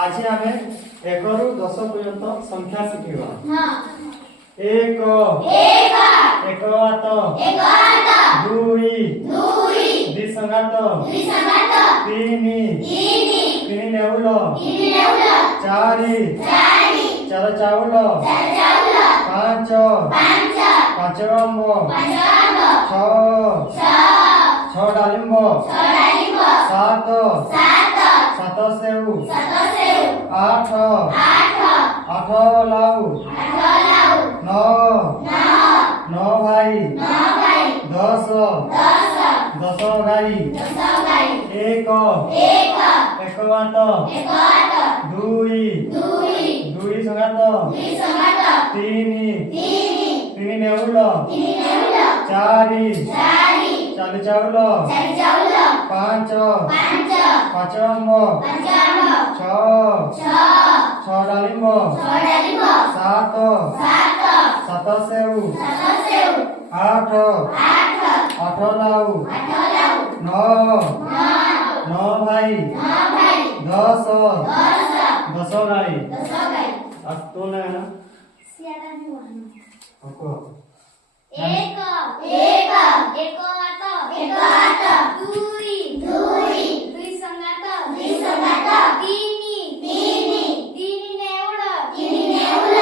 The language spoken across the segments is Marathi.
आज आम 1 ରୁ 10 पर्यंत संख्या शिखा। एक एक हाथ दुई दी संगात तीन नेउल चारि चार चाउल पांच अम्ब छ डालिंब सात सेऊ आठ लाउ नौ भाई 10 गाई एक हाथ दुई संगात तीन नेउल चारि चाउल पांच अम्ब छ डालिंब सात सेऊ आठ लाउ नौ भाई 10 गाई। आज तो ना एक हाथ दुई संगात तीन नेउल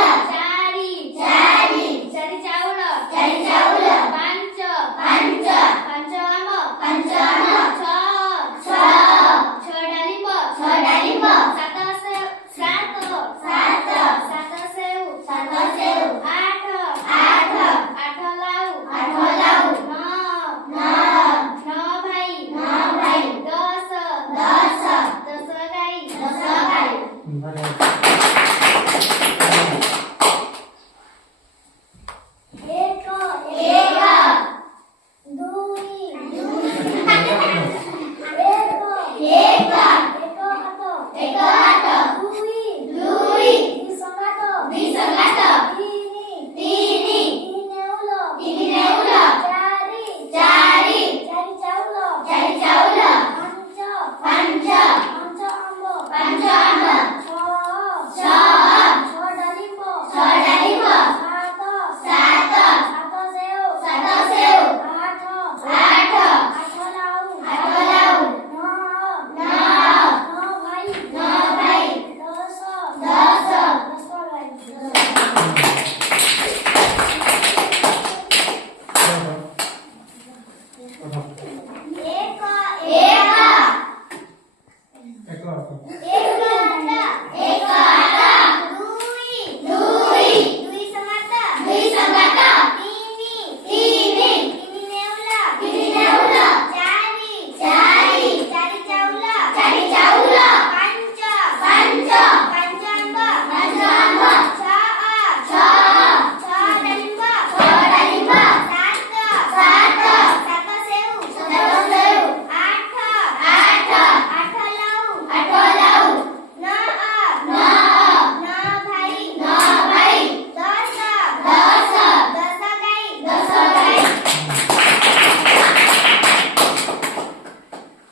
चारि चाउल पांच अम्ब छ डालिंब सात सेऊ आठ लाउ नौ भाई 10 गाई।